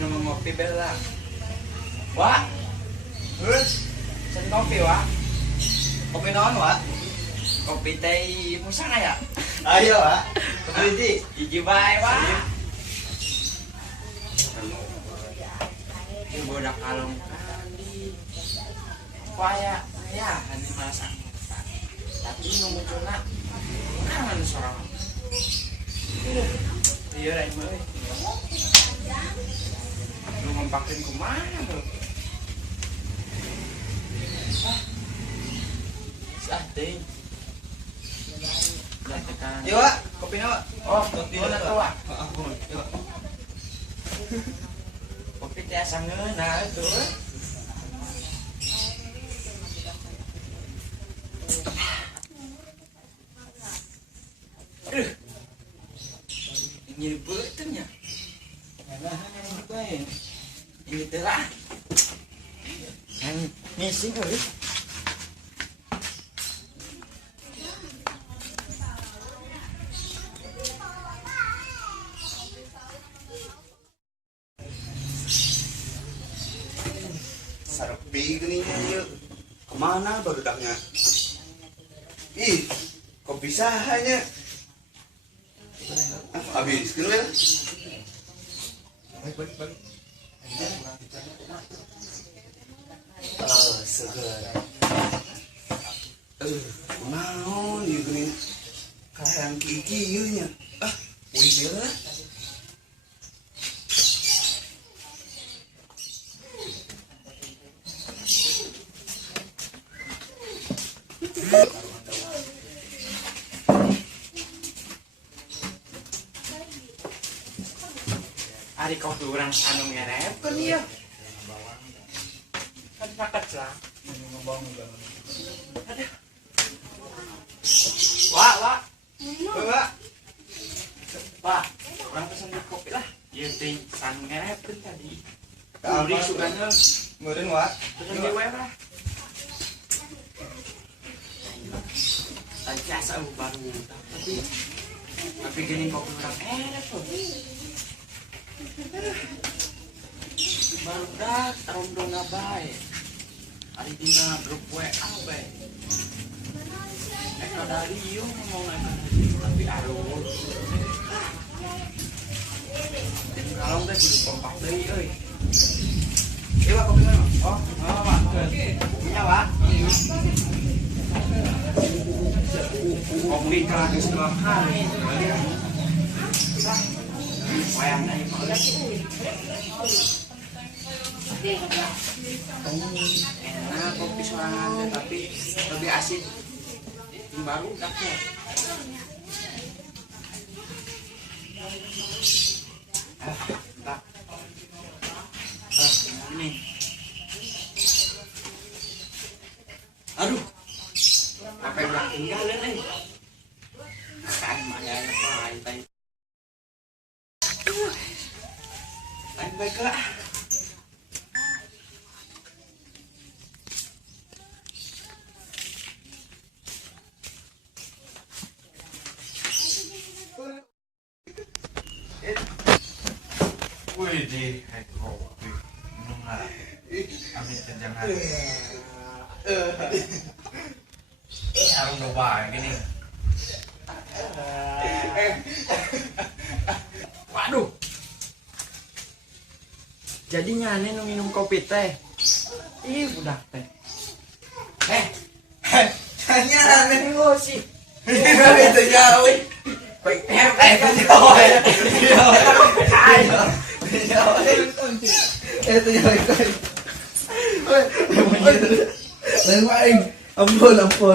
nama ngopi bela. Wah. Sen kopi wah. Kopi naon, Wak? Kopi teh musang ya. Ayo, Wak. Kopi hiji. Hiji bae wah. Ibu udah kalung kali. Paya ya hani masak. Tapi nu munculna kangen sorang. Iya lain mah. Lu ngompakin kemana lu? Teh. Udah tekan. Yuk, Wak. Kopi naon, Wak? Oh, kopi udah naon, tua. Wak? Heeh, Wak. Kopi teh asa ngeunah tuh. Ini beuteunya. Ini teh lah. Yang ngisi euy. Sarepi geuningan ieu. Kemana barudaknya? Ih, kok bisa hanya? Habis kan? Balik. Seger. Naon ieu geuning? Kahayang kiki ieu nya. Wih deui. Ari kok urang anu ngerepkeun ieu. Kan paket lah. Aduh. Wak. Wak. Pak, urang pesen kopi lah. Ieu teh san ngerepkeun tadi. Ka Uri apa? sugana Meureun, Wak. pesen di web lah. Tadi asa baru tapi gini kok urang tuh. Baru dah tahun dona bae. Ari dina grup WA bae. Eka dari ieu ngomong tapi arus. Tim kalong teh kudu kompak deui euy. Ieu, Wak, kopi naon, Wak? Oh, Pak. Punya, Pak. Kopi kelas 2 kali. Wayang naik enak kopi sorangan deh, tapi lebih asik yang baru daknya tak ini aduh apa yang udah tinggalin kan makanya apa lain baiklah. Wih di kopi minum lah. Ambil jangan. Harus coba gini. Waduh. Jadinya aneh minum kopi teh. Ih, udah teh. Tanya aneh. Sih. Itu jauh. Baik, Itu jauh. Lain main. Ampun. Ampun.